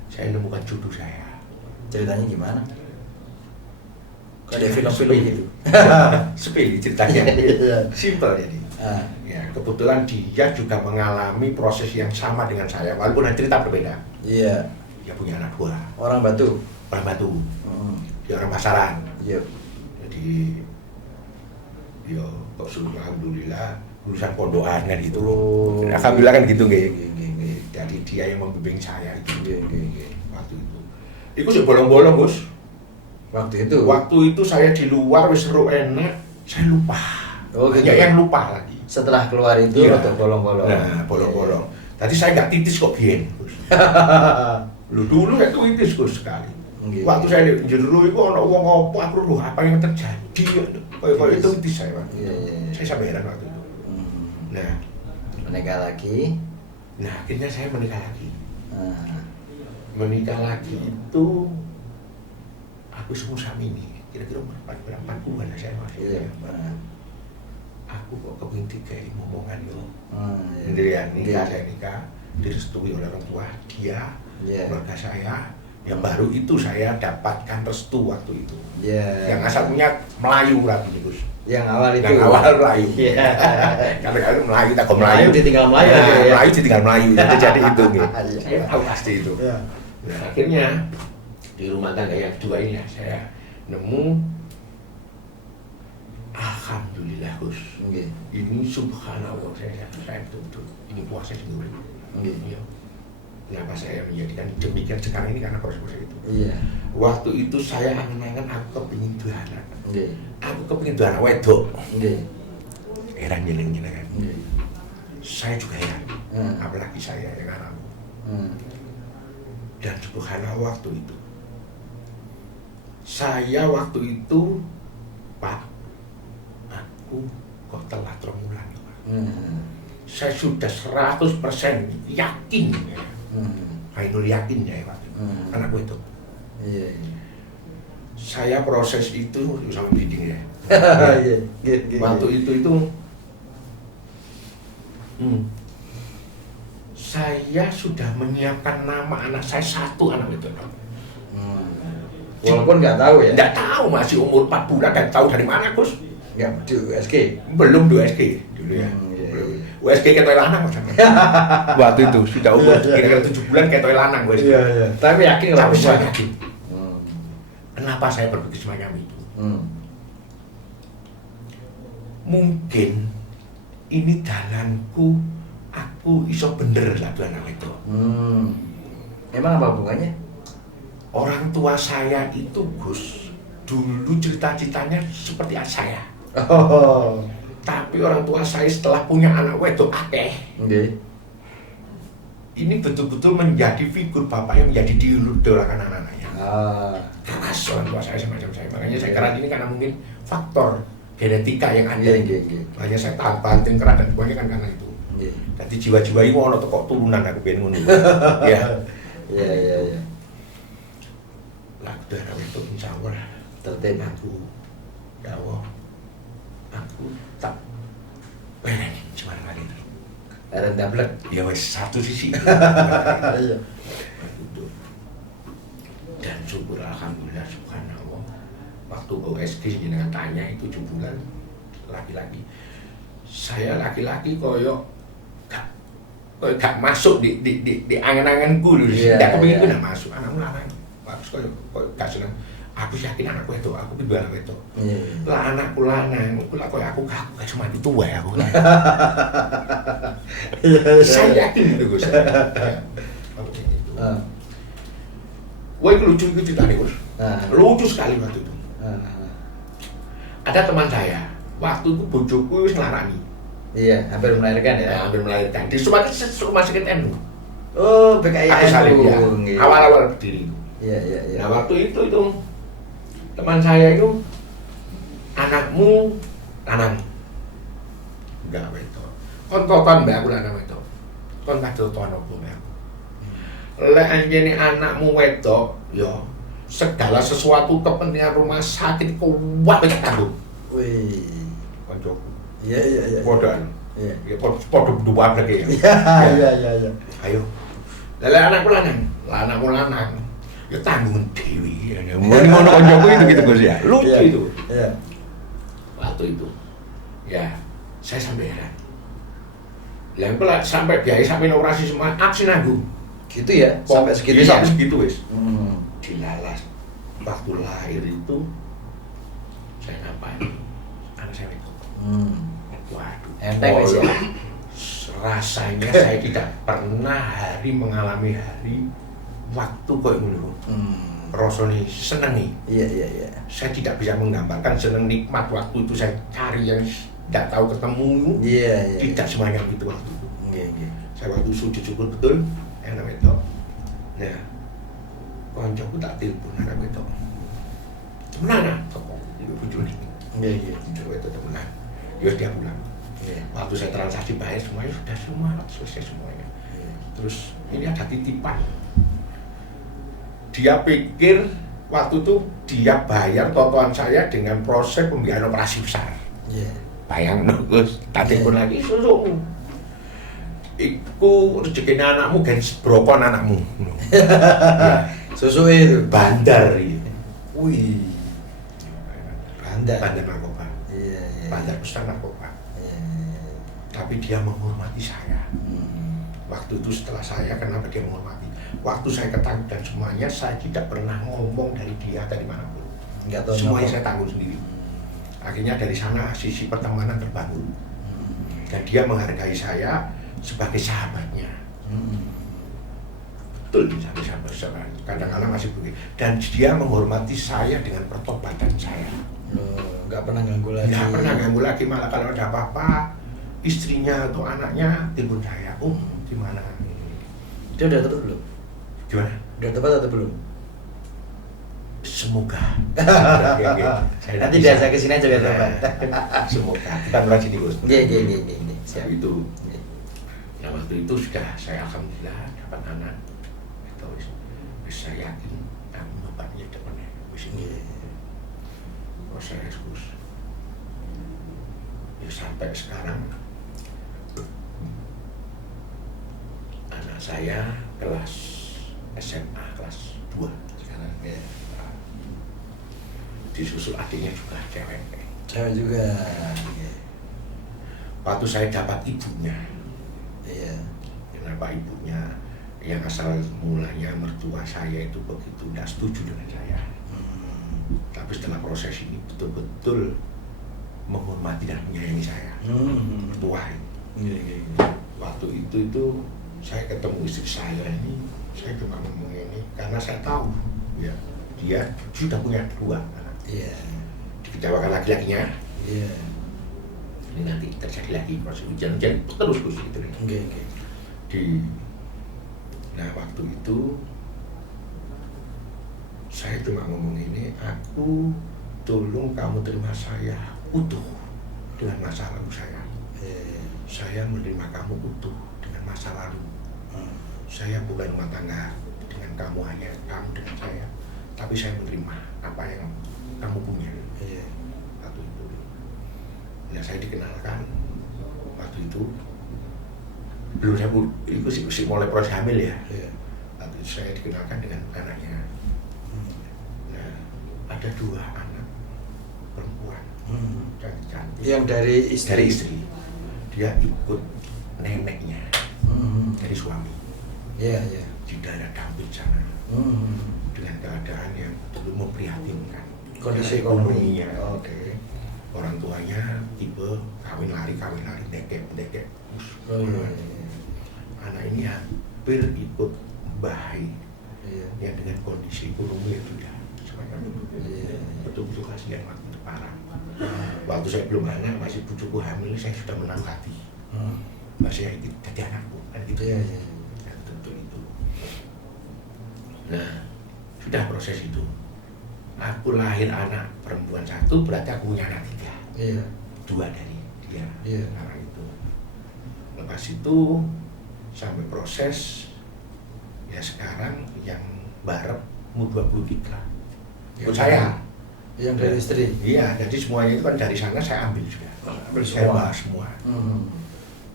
saya nemukan jodoh saya. Ceritanya gimana? Kok ada film-film gitu? Sepele ceritanya. Simple jadi. Ya, kebetulan dia juga mengalami proses yang sama dengan saya, walaupun cerita berbeda. Iya. Dia punya anak 2. Orang Batu. Orang Batu. Dia orang pasaran. Iya. Jadi yo kok alhamdulillah lulusan pondokan kan gitu. Alhamdulillah kan gitu nggih. Jadi dia yang membimbing saya itu. Waktu itu. Iku sih bolong-bolong, Gus. Waktu itu. Waktu itu saya di luar wis seru enak, saya lupa. Oh, gitu. Ya yang lupa lagi. Setelah keluar itu Iya. atau bolong-bolong. Nah, bolong-bolong. Tadi saya nggak titis kok biyen, Gus. Lu dulu ya titis Gus sekali. Gitu. Waktu saya di jero iku ana wong apa aku lho apa yang terjadi. Kayak itu titis saya, Pak. Iya. Saya sampai heran waktu itu. Nah, menikah lagi. Nah, akhirnya saya menikah lagi. Ah. Menikah lagi itu aku semua ini kira-kira berapa bulan saya masih. Iya. Aku kok kepingin dikai momongan itu. Iya. Sendirian nikah, saya nikah direstui oleh orang tua dia, keluarga saya. Yang baru itu saya dapatkan restu waktu itu. Yang asalnya Melayu lagi nih Gus. Yang awal itu. Yang awal Melayu. Karena kalau Melayu tak kok Melayu. Ditinggal Melayu. Nah, Melayu ditinggal Melayu. Itu jadi itu nih. Saya tahu pasti itu. Iya. Nah, akhirnya di rumah tangga yang kedua ini ya saya nemu. Alhamdulillah Gus. Ini subhanallah saya betul-betul ini puasa sendiri. Iya. Kenapa saya menjadikan demikian sekarang ini karena proses itu. Iya. Waktu itu saya angen-angen aku kepingin dua anak. Aku kepingin dua anak wedok. Heran nyeling-nyeling kan. Saya juga heran. Apalagi saya yang anakku. Dan subhanallah waktu itu. Saya waktu itu Pak, aku kok telat romulan Pak. Saya sudah 100% yakin ya. Ainul yakin ya Pak. Anakku itu. Iya. Saya proses itu sama bidding ya. Waktu itu saya sudah menyiapkan nama anak saya 1 anak itu. Walaupun nggak tahu ya. Nggak tahu masih umur 4 bulan dan tahu dari mana Gus. Nggak di USG. Belum di USG dulu ya. USG kayak toy lanang maksudnya. Waktu itu sudah umur kira-kira 7 bulan kayak toy lanang USG. Iya. Tapi yakin Tapi kalau saya yakin. Kenapa saya berpikir semacam itu? Mungkin ini jalanku, aku iso bener lah tuh anak itu. Emang apa hubungannya? Orang tua saya itu Gus, dulu cita-citanya seperti saya. Oh. Tapi orang tua saya setelah punya anak wedok akeh. Ini betul-betul menjadi figur bapak yang menjadi diidolakan anak-anaknya. Keras orang tua saya semacam saya. Makanya saya keras ini karena mungkin faktor genetika yang ada. Makanya saya tahan banting keras dan semuanya kan karena itu. Jadi jiwa-jiwa itu ono kok turunan aku pengen ngono. Ya. Iya. Lah udah itu insyaallah Tertib aku. Ya Allah. Aku tak pengen cuma kali itu. rendah blek. Ya wes satu sisi. Iya. Dan syukur alhamdulillah subhanallah. Waktu USG jenengan tanya itu 7 bulan laki-laki. Saya laki-laki koyo gak masuk di angan-anganku lho. Tidak kepengin nak masuk anakmu lanang. Bagus koyo gak seneng. Aku yakin anakku itu, aku pindah anak itu. Lah anakku lanang, aku lah koyo aku gak cuma itu wae aku. Saya yakin itu Gus. Aku itu. Wah itu lucu itu ceritanya Gus. Lucu sekali waktu itu. Ada teman saya, waktu itu bojoku wis nglarani. Iya, hampir melahirkan ya. Hampir melahirkan. Di rumah sakit NU. Oh, PKI Aku salib ya. Awal-awal berdiri itu. Iya. Nah waktu itu teman saya itu anakmu lanang. Enggak wedok. Kon toton mbak aku lanang wedok. Kon kadol tono mbak aku. Lek anjene anakmu wedok, yo segala sesuatu kepentingan rumah sakit kuat wis tanggung. Wih. Koncoku. Iya. Podoan. Iya. Ya podo dua lagi ya. Iya. Ayo. Lek anakku lanang. Ya tanggung dewi ya. Ngono koncoku itu gitu Gus ya. Lucu itu. Iya. Waktu itu. Ya, saya sampai heran. Lah kok sampai biaya sampai operasi semua aksi nanggung. Gitu ya, sampai segitu ya. Sampai segitu wis. Dilalas waktu lahir itu saya ngapain? Anak saya itu. Waduh. Enteng wis ya. Rasanya saya tidak pernah mengalami hari waktu koyo ngono. Rasane senengi. Iya. Saya tidak bisa menggambarkan seneng nikmat waktu itu saya cari yang tidak tahu ketemu. Iya. Tidak semuanya itu waktu itu. Iya. Saya waktu sujud syukur betul, enak itu. Nah, koncoku tak telepon anak itu. Temenan toko ibu bojone. Iya. Itu temenan. Ya dia pulang. Waktu saya transaksi bayar semuanya sudah semua selesai semuanya. Terus ini ada titipan. Dia pikir waktu itu dia bayar totoan saya dengan proses pembiayaan operasi besar. Iya. Bayang Gus, tak telepon lagi susu. Iku rezekine anakmu gen brokon anakmu. Ya, Susu itu bandar iki. Wih. Bandar narkoba. Iya. Bandar besar narkoba. Iya. Tapi dia menghormati saya. Waktu itu setelah saya, kenapa dia menghormati? Waktu saya ketangkep dan semuanya, saya tidak pernah ngomong dari dia dari manapun. Semuanya saya tanggung sendiri. Akhirnya dari sana sisi pertemanan terbangun. Dan dia menghargai saya sebagai sahabatnya. Betul sampai sahabat. Kadang-kadang masih begitu. Dan dia menghormati saya dengan pertobatan saya. Nggak pernah ganggu lagi. Nggak pernah ganggu lagi, malah kalau ada apa-apa, istrinya atau anaknya telepon saya. Gimana? Dia udah tepat belum? Gimana? Udah tepat atau belum? Semoga. Nanti diajak ke sini aja biar tepat. Semoga. Kita mulai sini Gus. Iya. Siap itu. Ya waktu itu sudah saya alhamdulillah dapat anak. Itu saya yakin kamu bapaknya depannya. Wis ini. Proses Gus. Ya sampai sekarang anak saya kelas SMA kelas 2 sekarang ya. Disusul adiknya juga cewek juga. Waktu saya dapat ibunya, Iya. kenapa ibunya yang asal mulanya mertua saya itu begitu tidak setuju dengan saya. Tapi setelah proses ini betul-betul menghormati dan menyayangi saya. Mertua itu. Waktu itu saya ketemu istri saya ini, saya cuma ngomong ini karena saya tahu ya dia sudah punya 2 anak. Iya. Dikecewakan laki-lakinya. Iya. Ini nanti terjadi lagi proses hujan-hujan terus gitu nih. Oke. Nah waktu itu saya cuma ngomong ini, aku tolong kamu terima saya utuh dengan masa lalu saya. Iya. Saya menerima kamu utuh dengan masa lalu. Saya bukan rumah tangga dengan kamu, hanya kamu dengan saya, tapi saya menerima apa yang kamu punya. Iya. Waktu itu, ya saya dikenalkan waktu itu. Belum saya itu sih mulai proses hamil ya. Iya. Waktu itu saya dikenalkan dengan anaknya. Nah, ada 2 anak perempuan cantik. Yang dari istri. Dari istri. Dia ikut neneknya dari suami. Iya, iya. Di daerah Dampit sana. Dengan keadaan yang dulu memprihatinkan. Kondisi ekonominya. Oke. Orang tuanya tipe kawin lari, nekek. Oh, iya. Anak ini hampir ikut bayi Iya. yang dengan kondisi ekonomi yang sudah semacam itu. Iya. Betul-betul kasihan waktu itu parah. Waktu saya belum anak, masih bujuku hamil, saya sudah menaruh hati. Saya ingin jadi anakku, kan gitu. Iya, iya. Ya, tentu itu. Nah, sudah proses itu. Aku lahir anak perempuan 1, berarti aku punya anak 3. Iya. 2 dari dia. Iya. Karena itu. Lepas itu sampai proses ya sekarang yang barep umur 23. Ikut saya. Yang dari istri. Iya, jadi semuanya itu kan dari sana saya ambil juga. Ambil Saya semua. bahas semua.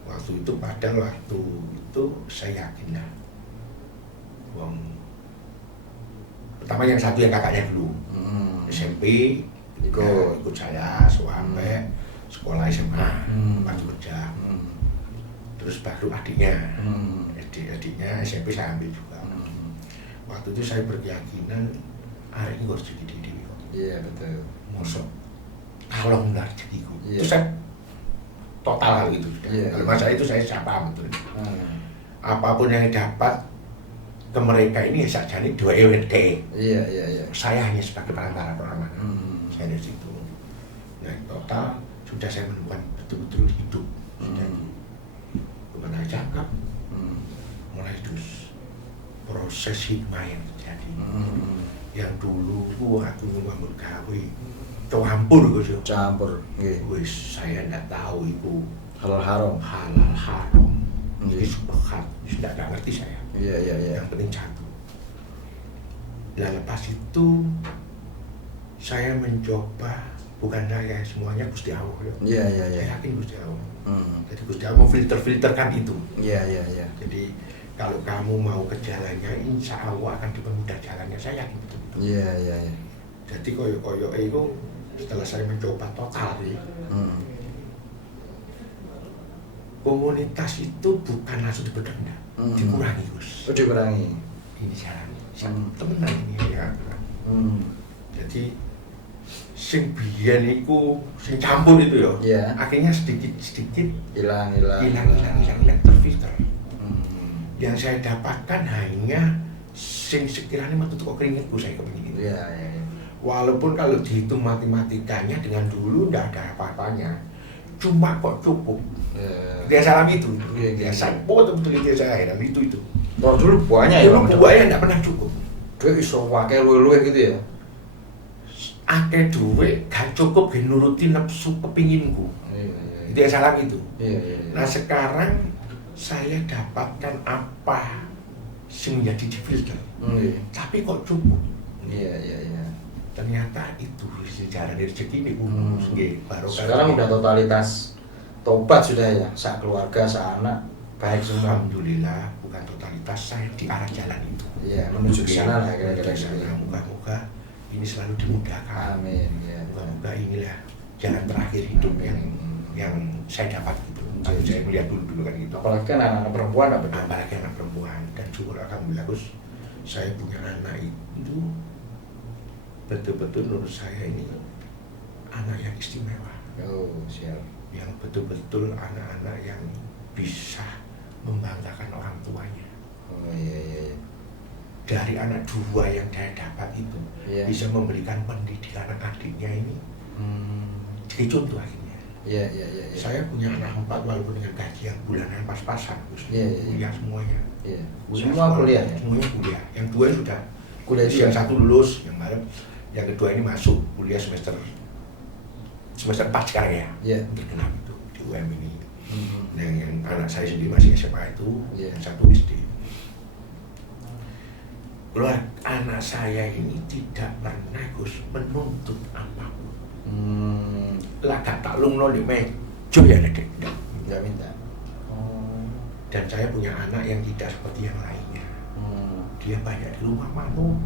Waktu itu padahal waktu itu saya yakin lah. Wong pertama yang satu yang kakaknya dulu. SMP ikut saya sampai sekolah SMA, lanjut kerja. Terus baru adiknya. Adiknya SMP saya ambil juga. Waktu itu saya berkeyakinan hari ini harus jadi dewi. Iya, betul. Mosok kalau nggak rezekiku. Iya. Itu saya total gitu. Iya. Kalau masalah itu saya siapa betul. Apapun yang dapat ke mereka ini saja nih 2 EWD. Iya, iya, iya. Saya hanya sebagai perantara peramana. Saya dari situ. Nah, total sudah saya menemukan betul-betul hidup. Sudah bukan hanya cakap. Mulai terus proses hikmah yang terjadi. Yang dulu aku ngomong gawe campur Gus. Campur. Wis saya ndak tahu itu Halal haram. halal haram. Jadi subhat, sudah nggak ngerti saya. Iya, iya, iya. Yang penting satu. Nah, lepas itu saya mencoba, bukan saya, semuanya Gusti Allah. Iya, iya, iya. Saya yakin Gusti Allah. Jadi Gusti Allah memfilter-filterkan itu. Iya, iya, iya. Jadi kalau kamu mau ke jalannya, insya Allah akan dipermudah jalannya. Saya yakin betul. Iya, iya, iya. Jadi koyo-koyo itu setelah saya mencoba total, komunitas itu bukan langsung dibedah, dikurangi Gus. Oh, dikurangi. Ini jalan, temenan ini ya. Jadi sing biyen iku sing campur itu ya. Iya. Akhirnya sedikit Hilang terfilter. Yang saya dapatkan hanya sing sekiranya metu kok keringetku saya kepingin itu. Iya, iya, iya. Walaupun kalau dihitung matematikanya dengan dulu enggak ada apa-apanya. Cuma kok cukup. Dia salam itu. Iya, Ya saya betul-betul dia saya heran itu. Kalau dulu banyak ya, Bang. Buaya enggak pernah cukup. Dia iso pakai luwe-luwe gitu ya. Akeh duwe gak cukup ge nuruti nafsu kepinginku. Iya. Dia salam itu. Iya. Nah sekarang saya dapatkan apa sing menjadi difilter. Tapi kok cukup. Iya. Ternyata itu sejarah rezeki ini baru Sekarang udah totalitas tobat sudah ya, sak keluarga, sak anak, baik semua. Alhamdulillah bukan totalitas, saya di arah jalan itu. Iya, menuju ke sana lah kira-kira gitu. Moga-moga ini selalu dimudahkan. Amin. Ya. Moga-moga inilah jalan terakhir hidup yang saya dapat gitu. Kalau saya melihat dulu kan gitu. Apalagi kan anak-anak perempuan apa betul? Apalagi anak perempuan, dan syukur alhamdulillah Gus, saya punya anak itu betul-betul menurut saya ini anak yang istimewa. Oh, siap. Yang betul-betul anak-anak yang bisa membanggakan orang tuanya. Oh iya. Dari anak 2 yang saya dapat itu bisa memberikan pendidikan anak-adiknya ini. Jadi contoh akhirnya. Iya. Saya punya anak 4 walaupun dengan gaji yang bulanan pas-pasan, kuliah semuanya. Iya. Semua kuliah ya? Semuanya kuliah. Yang 2 sudah kuliah. Yang 1 lulus, yang 2 ini masuk kuliah semester semester 4 sekarang ya. Iya. Terkenal itu di UM ini. Hmm. Yang anak saya sendiri masih SMA itu, Iya. yang satu SD. Keluar anak saya ini tidak pernah Gus menuntut apapun. Lah gak tak lungno di meja ya Dek. Nggak minta. Oh. Dan saya punya anak yang tidak seperti yang lainnya. Dia banyak di rumah manu.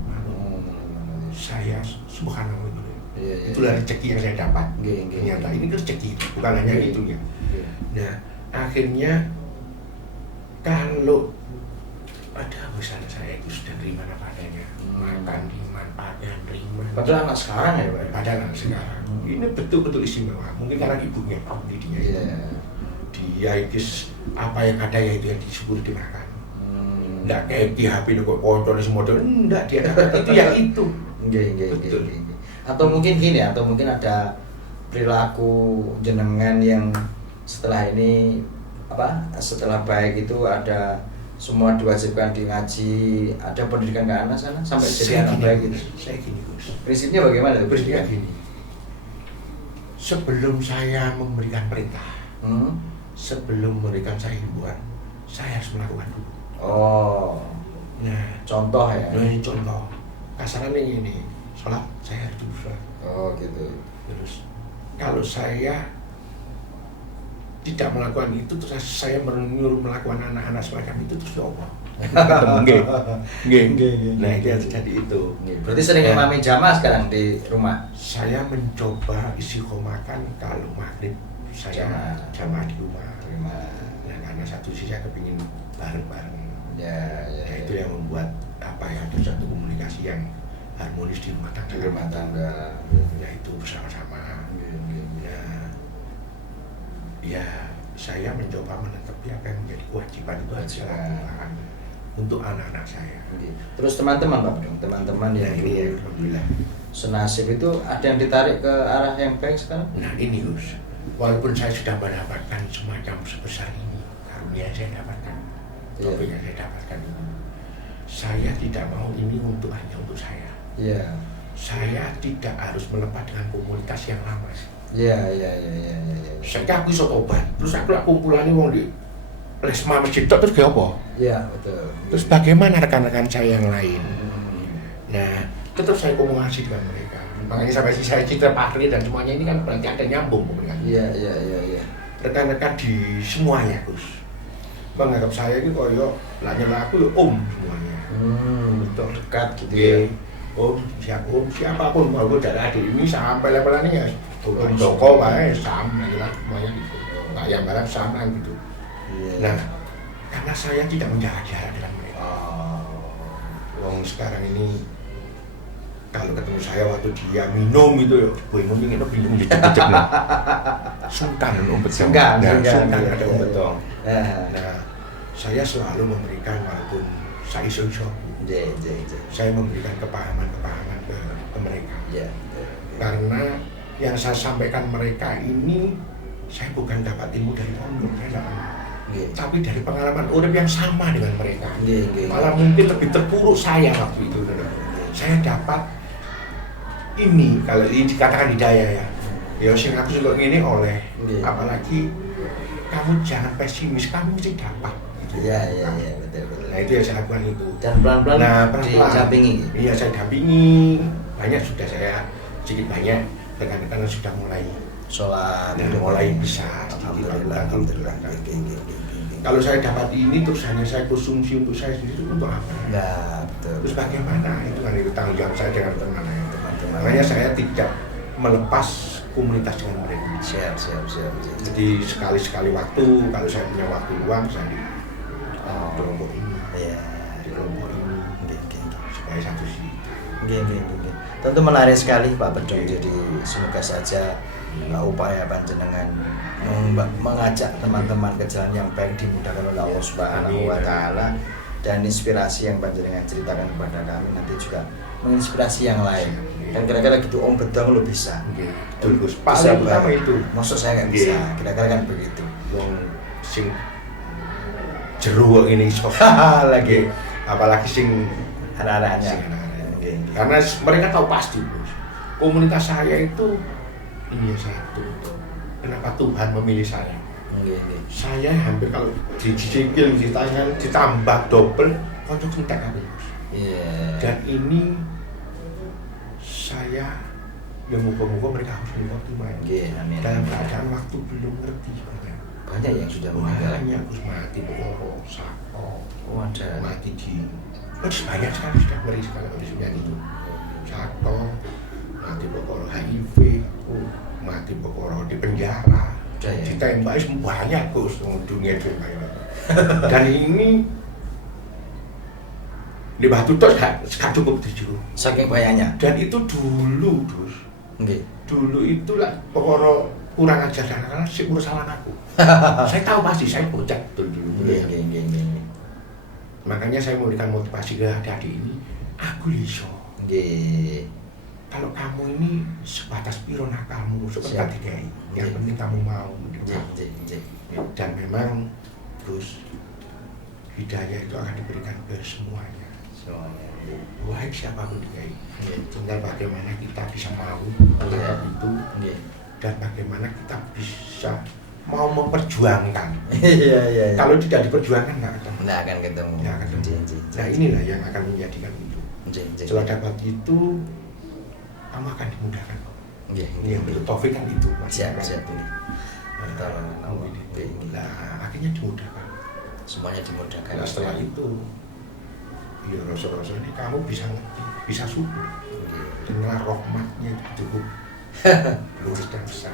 Saya subhanallah gitu. Iya. Itulah rezeki yang saya dapat. Iya. Ternyata ini rezeki, bukan hanya Iya. itu ya. Iya. Nah, akhirnya kalau ada usaha saya itu sudah terima apa adanya, makan riman, pakaian riman. Padahal anak sekarang ya Pak? Padahal anak sekarang. Ini betul-betul istimewa. Mungkin karena ibunya, didinya itu. Iya. Dia itu apa yang ada ya itu yang disuruh dimakan. Enggak kayak di HP itu kok kontrol semua itu. Enggak, dia dapat itu ya itu. Nggih. Betul. Atau mungkin gini, atau mungkin ada perilaku jenengan yang setelah ini setelah baik itu ada semua diwajibkan di ngaji, ada pendidikan ke anak sana sampai jadi anak baik gitu. Saya gini Gus. Prinsipnya bagaimana? Prinsipnya gini. Sebelum saya memberikan perintah, sebelum memberikan saya himbauan, saya harus melakukan dulu. Oh, Nah, contoh ya. ini contoh. Kasarannya ini, sholat saya harus dulu sholat. Oh gitu. Terus kalau saya tidak melakukan itu, terus saya menyuruh melakukan anak-anak semacam itu, terus ya Allah. Nggih. Nah, itu yang terjadi itu. Berarti sering Ya. imami jamaah sekarang di rumah. Saya mencoba istiqomahkan kalau maghrib saya jamaah di rumah. Nah, karena satu sisi saya kepingin bareng-bareng. Ya. Nah, itu yang membuat ada satu komunikasi yang harmonis di rumah tangga. Di rumah tangga. Nah, itu bersama-sama. Nah, ya saya mencoba menetepi apa yang menjadi kewajiban itu harus saya lakukan untuk anak-anak saya. Terus teman-teman Pak Bedong, teman-teman Nah, yang ini ya, dulu alhamdulillah. senasib itu ada yang ditarik ke arah yang baik sekarang? Nah, ini Gus, walaupun saya sudah mendapatkan semacam sebesar ini, karunia saya dapatkan, topik yang saya dapatkan ini, saya tidak mau ini hanya untuk saya. Iya. Saya tidak harus melepas dengan komunitas yang lama. Iya. Saya aku iso tobat, terus aku kumpulan wong di Lesma Masjid terus kayak apa? Iya, betul. Terus bagaimana rekan-rekan saya yang lain? Nah, tetap saya komunikasi dengan mereka. Makanya sampai saya Citra Pakri dan semuanya ini kan berarti ada nyambung komunikasi. Iya. Rekan-rekan di semuanya, Gus. Menganggap saya itu koyo lah nyela aku ya semuanya. Betul dekat gitu Iya. ya. Siapapun walaupun dari adik ini sampai levelannya ya Joko wae sama lah semuanya gitu. Nah, yang barat sama gitu. Iya. Nah, karena saya tidak menjaga jarak dengan mereka. Wong sekarang ini kalau ketemu saya waktu dia minum itu ya, gue ngomongin itu minum dicek-cek lah. Sungkan om betong. Sungkan ada om betong. Nah, Nah, saya selalu memberikan walaupun saya iso. iya. Saya memberikan kepahaman ke mereka. Iya. Karena yang saya sampaikan mereka ini saya bukan dapat ilmu dari pondok, saya dapat, tapi dari pengalaman urip yang sama dengan mereka. Malah mungkin lebih terpuruk saya waktu itu. Saya dapat ini kalau ini dikatakan hidayah ya. Ya sing aku juga ngene oleh. Apalagi kamu jangan pesimis, kamu mesti dapat. Iya, betul. Nah, itu yang saya lakukan itu. Dan pelan-pelan didampingi. Iya, saya dampingi. Banyak sudah saya sedikit banyak rekan-rekan yang sudah mulai sholat, mulai bisa. Alhamdulillah. Kalau saya dapat ini terus hanya saya konsumsi untuk saya sendiri, untuk apa? Nah, betul. Terus bagaimana? Itu kan itu tanggung jawab saya dengan teman-teman. Makanya saya tidak melepas komunitas dengan mereka. Siap. Jadi sekali-sekali waktu, kalau saya punya waktu luang, saya di kelompok ini. Iya. Di kelompok ini. Supaya satu sih. Tentu menarik sekali Pak Bedong. Jadi semoga saja upaya panjenengan mengajak teman-teman ke jalan yang baik dimudahkan oleh Allah Subhanahu wa taala, dan inspirasi yang panjenengan ceritakan kepada kami nanti juga menginspirasi yang lain. Dan kira-kira gitu Om Bedong lo bisa. Betul Gus. Paling utama itu. Maksud saya nggak bisa. Kira-kira kan begitu. Wong sing jeru ini sok lagi, apalagi sing anak-anaknya. Karena mereka tahu pasti Gus. Komunitas saya itu ini ya satu. Kenapa Tuhan memilih saya? Nggih, nggih. Saya hampir kalau dicicil ditambah double, kocok entek aku. Iya. Dan ini saya yang muka-muka mereka harus menerima. Nggih, amin. Dalam keadaan waktu belum ngerti banyak. Banyak yang sudah meninggal. Banyak harus mati pokok, sako, Wadah. mati di. Banyak sekali sudah ngeri sekali kondisinya itu. Sako, mati pokok HIV, mati pokok di penjara. Udah ya? Ditembak banyak Gus dunia tembak. Dan ini di Batu Tos gak cukup 7. Saking banyaknya. Dan itu dulu, Dus. Nggih. Dulu itu lah pokok kurang ajar karena sih salah aku. Saya tahu pasti saya bocah betul dulu. Nggih, nggih, nggih. Makanya saya memberikan motivasi ke adik-adik ini, aku iso. Nggih. Kalau kamu ini sebatas piro nakalmu, seperti dikai. Yang penting kamu mau. Nggih. Dan memang terus hidayah itu akan diberikan ke semuanya. Baik siapapun dikai. Tinggal bagaimana kita bisa mau melihat itu dan bagaimana kita bisa mau memperjuangkan. Iya. Kalau tidak diperjuangkan nggak akan. Nggak akan ketemu. Nggak akan ketemu. Nah inilah yang akan menjadikan itu. Setelah dapat itu, kamu akan dimudahkan. Yang bentuk taufik kan itu. Siap. Nah, akhirnya dimudahkan. Semuanya dimudahkan. Nah, setelah itu, ya Rasul-Rasul ini kamu bisa ngerti, bisa syukur. Dengan rahmatnya itu cukup luas dan besar.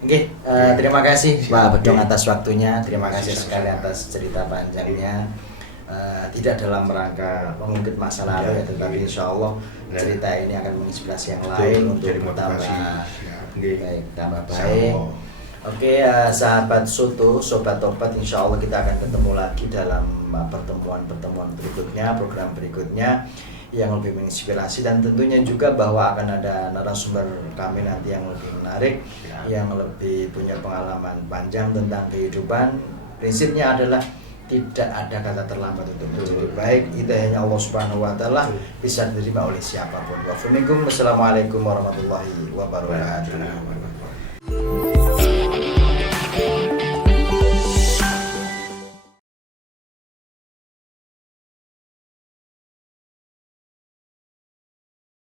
Oke, terima kasih Pak Bedong atas waktunya. Terima kasih sekali atas cerita panjangnya. Tidak dalam rangka mengungkit masa lalu ya, tetapi insya Allah cerita ini akan menginspirasi yang lain untuk tambah baik. Oke, sahabat Soto, Sobat Tobat, insya Allah kita akan ketemu lagi dalam pertemuan berikutnya, program berikutnya yang lebih menginspirasi, dan tentunya juga bahwa akan ada narasumber kami nanti yang lebih menarik, yang lebih punya pengalaman panjang tentang kehidupan. Prinsipnya adalah tidak ada kata terlambat untuk menjadi baik. Hidayahnya Allah Subhanahu wa taala bisa diterima oleh siapapun. Wassalamualaikum warahmatullahi wabarakatuh.